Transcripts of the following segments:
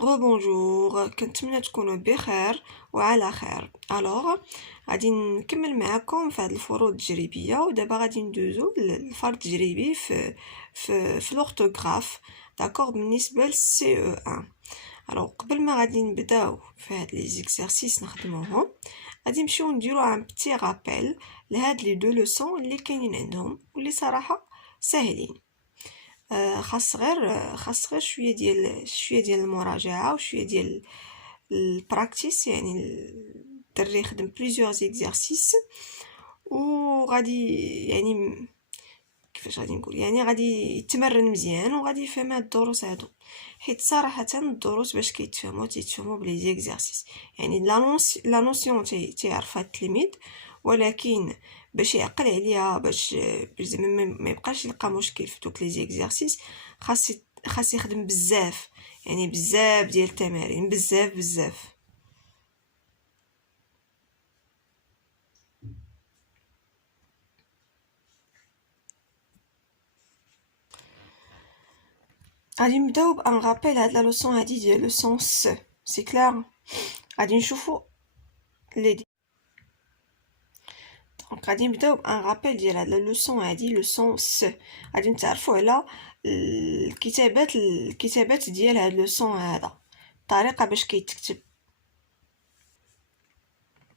Rebonjour, كنتمنى تكونوا بخير وعلى خير. غادي نكمل معكم في هذه الفروض التجريبيه، ودابا غادي ندوزو للفرض التجريبي في لورتوغراف داكوغ بالنسبه للسي او 1. قبل ما غادي نبداو في هاد لي زيكزارسيس نخدموهم، غادي نمشيو نديرو ان بتي رابيل لهاد لي دو لوسون اللي كاينين عندهم واللي صراحه ساهلين. خاص غير شويه ديال المراجعه وشويه ديال البراكتيس، يعني الدري يخدم بليزيور زيكزارسيس وغادي يعني كيفاش غادي نقول، يعني غادي يتمرن مزيان وغادي يفهم هاد الدروس هادو، حيت صراحه الدروس باش تيتفهموا بلي زيكزارسيس، يعني لا نوسيون تيعرفها التلميذ، ولكن باش يعقل عليها باش زعما ما يبقاش يلقى مشكل في دوك لي زيكزارسيس، خاص يخدم بزاف، يعني بزاف ديال التمارين، بزاف. غادي نبداو بان رابيل. هاد لا لوسون هادي ديال لوسون سي كلار. غادي نشوفو لي دونك غادي نبداو بان رابيل ديال هاد لا لوسون هادي لوسون غادي نتعرفوا على الكتابات ديال هاد لوسون هذا، الطريقه باش كيتكتب.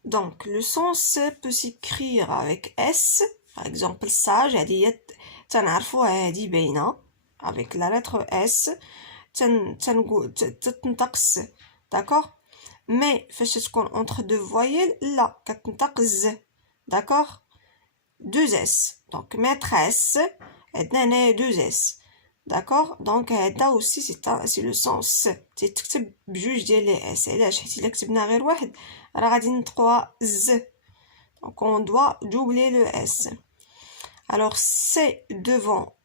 Donc, le son se peut s'écrire avec S, par exemple sage, هذه تنعرفوها هذه باينة avec la lettre S تنطق س، d'accord. mais فاش تكون entre deux voyelles لا كتنطق ز، d'accord. 2S, donc maîtresse عندنا هنايا 2S، d'accord. donc هذا aussi c'est le son س تكتب بجوج ديال لي اس. علاش؟ حيت الا كتبنا غير واحد راه غادي نطقوها ز، donc on doit doubler le S. alors C devant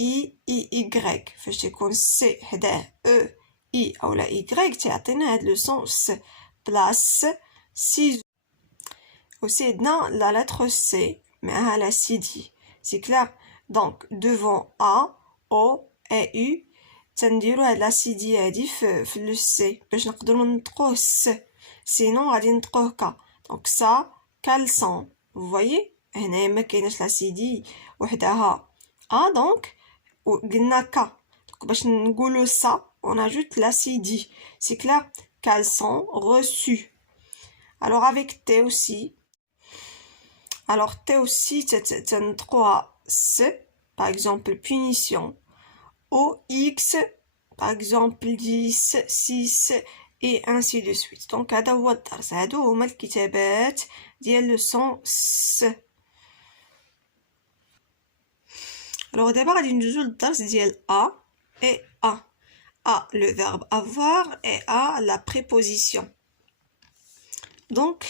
E I Y، فاش تكون C حداه E I اولا Y تعطينا هاد لو سون س. بلاس سي aussi عندنا la lettre C معها لا سي دي، سي كلار. donc devant A O et U تنديرو هاد لا سي دي هادي في لو سي باش نقدروا نطقوه س، سينون غادي نطقوه كا. دونك سا كالسون، فوايي هنايا ما كايناش لا سي دي وحدها دونك قلنا كا، دونك باش نقولوا سا on ajoute la si di، c'est clair. caleçon reçu. alors avec T aussi, alors T aussi تنطقوها س، par exemple punition. OX par exemple 10 6 et ainsi de suite. donc هذا هو الدرس، هادو هما الكتابات ديال لو سون س. alors دابا غادي ندوزو للدرس ديال A et A. A le verbe avoir et A la préposition. donc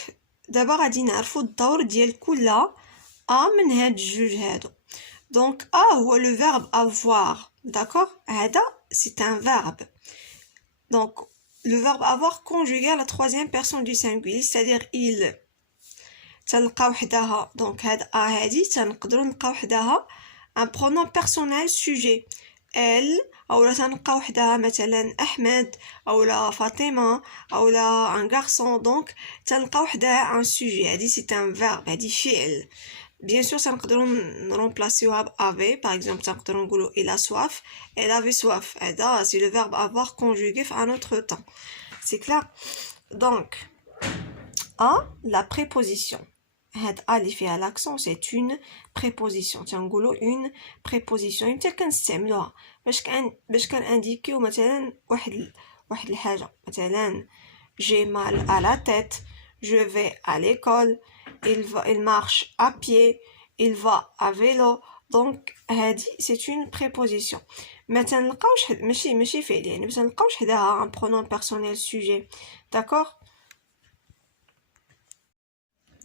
دابا غادي نعرفو الدور ديال كل A من هاد الجوج هادو. donc A هو le verbe avoir، d'accord. هذا c'est un verbe. donc le verbe avoir conjugué à la troisième personne du singulier، c'est-à-dire il. تلقاو حداها donc هاد A هادي تنقدروا نلقاو حداها un pronom personnel sujet elle، اولا تنلقاو حداها مثلا احمد اولا فاطمه اولا un garçon. donc تنلقاو حداها un sujet، هادي c'est un verbe، هادي فعل. bien sûr تنقدروا نرومبلاسيوها ب avait، par exemple تنقدروا نقولوا il a soif elle avait soif. هذا c'est le verbe avoir conjugué في un autre temps، c'est clair. donc A la préposition، هاد A اللي فيها l'accent c'est une préposition، تنقولوا une préposition. يمكن كنستعملوها باش كننديكيو مثلا واحد الحاجه، مثلا j'ai mal à la tête، je vais à l'école، il marche à pied، il va à vélo. donc هادي c'est une préposition. ما تنلقاوش ماشي فعل، يعني ما تنلقاوش حداها un pronom personnel sujet، d'accord.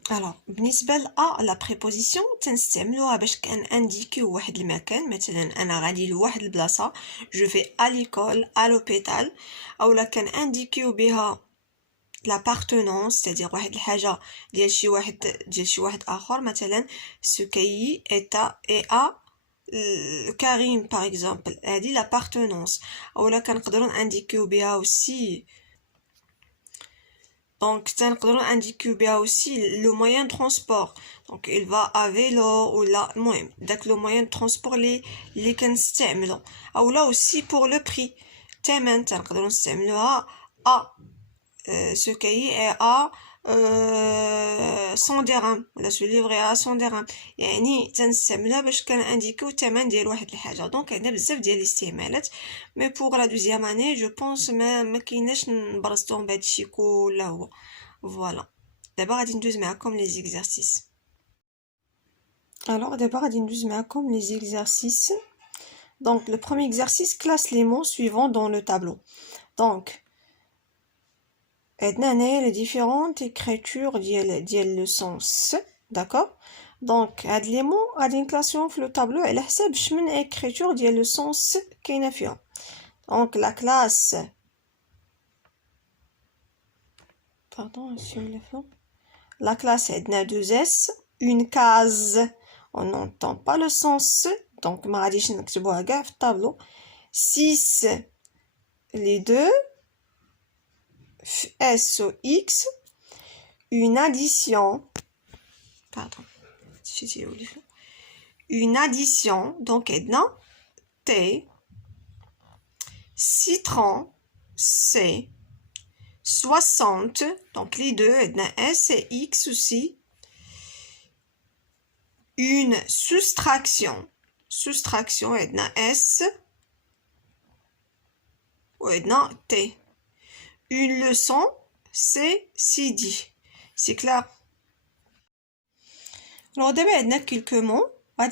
alors بالنسبه ل A la préposition تنستعملوها باش كننديكيو واحد المكان، مثلا انا غادي لواحد البلاصه je vais à l'école à l'hôpital، اولا كننديكيو بها l'appartenance، c'est-à-dire واحد الحاجه ديال شي واحد اخر، مثلا سكيي est à كريم par exemple هذه l'appartenance اولا كنقدروا انديكيو بها aussi donc تنقدروا انديكيو بها aussi le moyen de transport donc il va à vélo ولا المهم داك le moyen de transport اللي كنستعملو اولا aussi pour le prix الثمن تنقدروا نستعملوها a ce cahier est à 100 درهم ولا سو ليفري à 100 درهم يعني تنستعملها باش كنانديكيو الثمن ديال واحد الحاجه دونك عندنا بزاف ديال الاستعمالات مي بوغ لا دوزيام اني جو بونس ما كايناش نبرزطوهم بهذا الشيء كله هو فوالا دابا غادي ندوز معكم لي زيكزارسيس alors دابا غادي ندوز معكم لي زيكزارسيس donc le premier exercice classe les mots suivants dans le tableau donc عندنا هنايا les différentes écritures ديال le sens d'accord donc هاد لي مو غادي نكلاسيهم في لو طابلو على حساب شمن écriture ديال لو sens كاينه فيهم donc la classe pardon sur le fond la classe عندنا 2s une case on n'entend pas le sens donc ما غاديش نكتبوها كاع في الطابلو 6 les deux S ou X, une addition, pardon, une addition, donc maintenant, T, citron, C, 60, donc les deux, S et X aussi, une soustraction, S, ou T. Une leçon, c'est Sidi. C'est clair. Alors, d'abord, il y a quelques mots. On va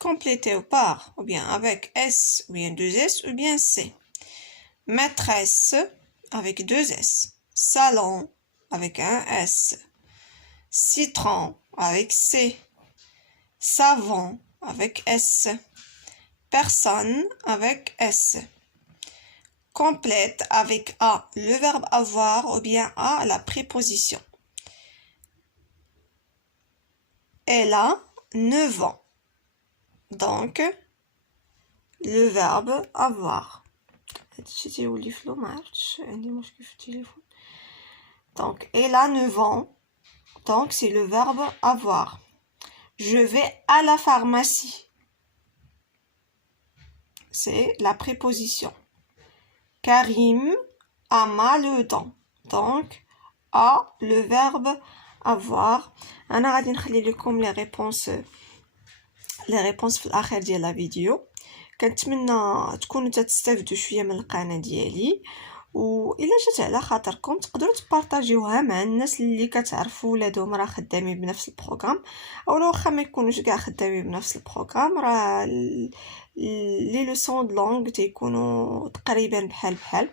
compléter par, ou bien avec S, ou bien 2S, ou bien C. Maîtresse, avec 2S. Salon, avec un S. Citron, avec C. Savon, avec S. Personne, avec S. Complète avec A le verbe avoir ou bien A la préposition. Elle a 9 ans. Donc, le verbe avoir. Donc, elle a 9 ans. Donc, c'est le verbe avoir. Je vais à la pharmacie. C'est la préposition. Karim a mal aux dents. Donc, a le verbe avoir. أنا غادي نخلي لكم les réponses في الآخر ديال لا فيديو. كنتمنى تكونوا تستافدوا شويه من القناه ديالي والا جات على خاطركم تقدروا تبارطاجيوها مع الناس اللي كتعرفوا ولادهم راه خدامين بنفس البروغرام او لو واخا ما يكونوش كاع خدامين بنفس البروغرام راه لي لوسون د لونغ تيكونوا تقريبا بحال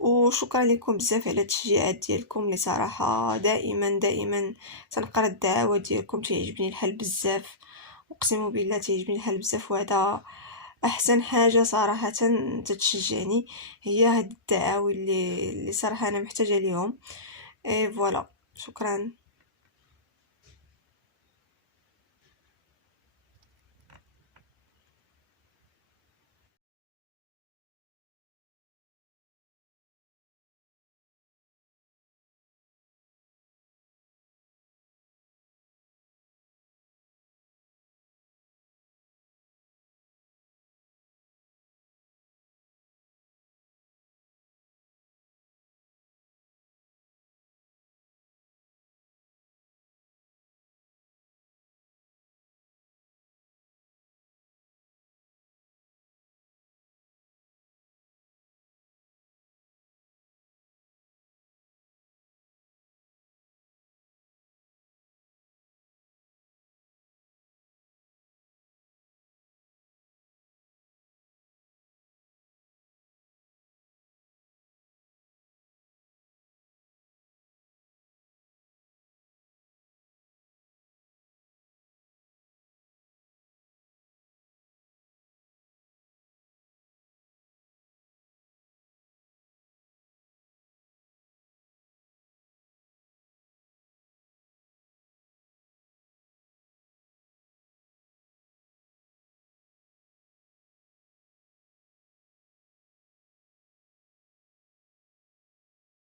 وشكرا لكم بزاف على التشجيعات ديالكم اللي صراحه دائما تنقرا الدعوات ديالكم تعجبني الحال بزاف اقسم بالله تعجبني الحال بزاف وهذا احسن حاجه صراحه تتشجعني هي هاد الدعاوي اللي صراحه انا محتاجه ليهم اي فوالا شكرا.